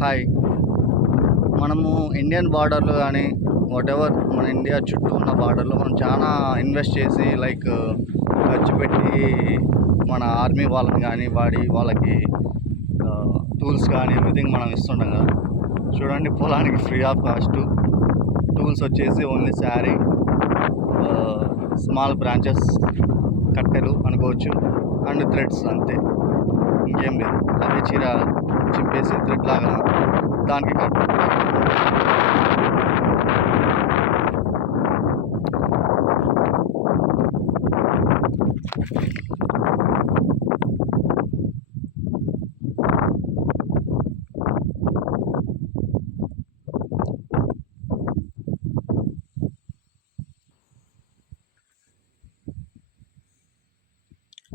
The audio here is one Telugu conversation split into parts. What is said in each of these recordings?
హాయ్. మనము ఇండియన్ బార్డర్‌లో గానీ, వాటెవర్ మన ఇండియా చుట్టూ ఉన్న బార్డర్‌లో మనం చాలా ఇన్వెస్ట్ చేసి ఖర్చు పెట్టి మన ఆర్మీ వాళ్ళని గానీ, వాళ్ళకి టూల్స్ కానీ ఎవ్రీథింగ్ మనం ఇస్తుంటాం కదా! చూడండి, పొలానికి ఫ్రీ ఆఫ్ కాస్ట్ టూల్స్ వచ్చేసి ఓన్లీ శారీ, స్మాల్ బ్రాంచెస్, కట్టెలు అనుకోవచ్చు, అండ్ థ్రెడ్స్ అంతే. ఇంకేం లేదు. అవి చీర చింపేసి థ్రెడ్ లాగా దానికి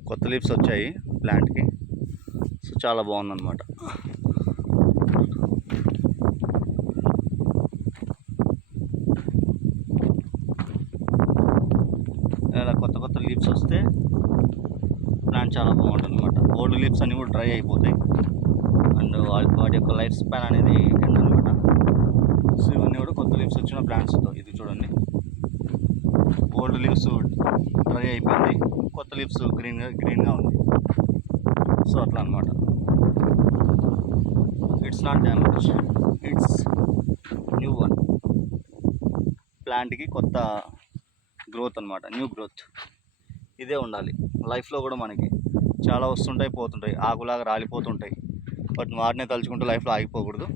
కొత్త లీవ్స్ వచ్చాయి ప్లాంట్కి. సో చాలా బాగుందన్నమాట. ఇలా కొత్త లీవ్స్ వస్తే ప్లాంట్ చాలా బాగుంటుంది అనమాట. ఓల్డ్ లీవ్స్ అన్నీ కూడా డ్రై అయిపోతాయి అండ్ వాటి యొక్క లైఫ్ స్పాన్ అనేది ఎండ్ అనమాట. సో ఇవన్నీ కూడా కొత్త లీవ్స్ వచ్చిన ప్లాంట్స్తో. ఇది చూడండి, ఓల్డ్ లీవ్స్ డ్రై అయిపోయింది, కొత్త లీవ్స్ గ్రీన్గా ఉంది. సో అట్లా అనమాట. It's not damage, it's new one. ప్లాంట్కి కొత్త గ్రోత్ అనమాట, న్యూ గ్రోత్. ఇదే ఉండాలి లైఫ్లో కూడా. మనకి చాలా వస్తుంటాయి పోతుంటాయి, ఆకులాగా రాలిపోతుంటాయి, బట్ వాటినే తలుచుకుంటూ లైఫ్లో ఆగిపోకూడదు.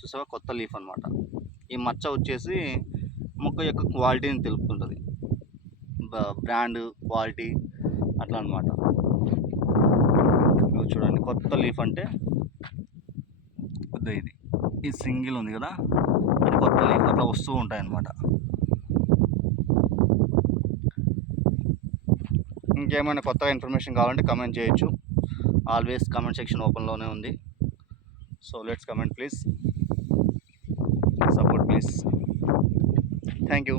చూసావా, కొత్త లీఫ్ అనమాట. ఈ మచ్చ వచ్చేసి మొక్క యొక్క క్వాలిటీని తెలుపుతుంటుంది, బ్రాండ్ క్వాలిటీ అట్లా అనమాట. చూడండి, కొత్త లీఫ్ అంటే ఇది సింగిల్ ఉంది కదా, అది కొత్త లీఫ్. అట్లా వస్తూ ఉంటాయి అన్నమాట. ఇంకేమైనా కొత్తగా ఇన్ఫర్మేషన్ కావాలంటే కమెంట్ చేయొచ్చు. ఆల్వేస్ కమెంట్ సెక్షన్ ఓపెన్లోనే ఉంది. So let's comment please, support please. Thank you.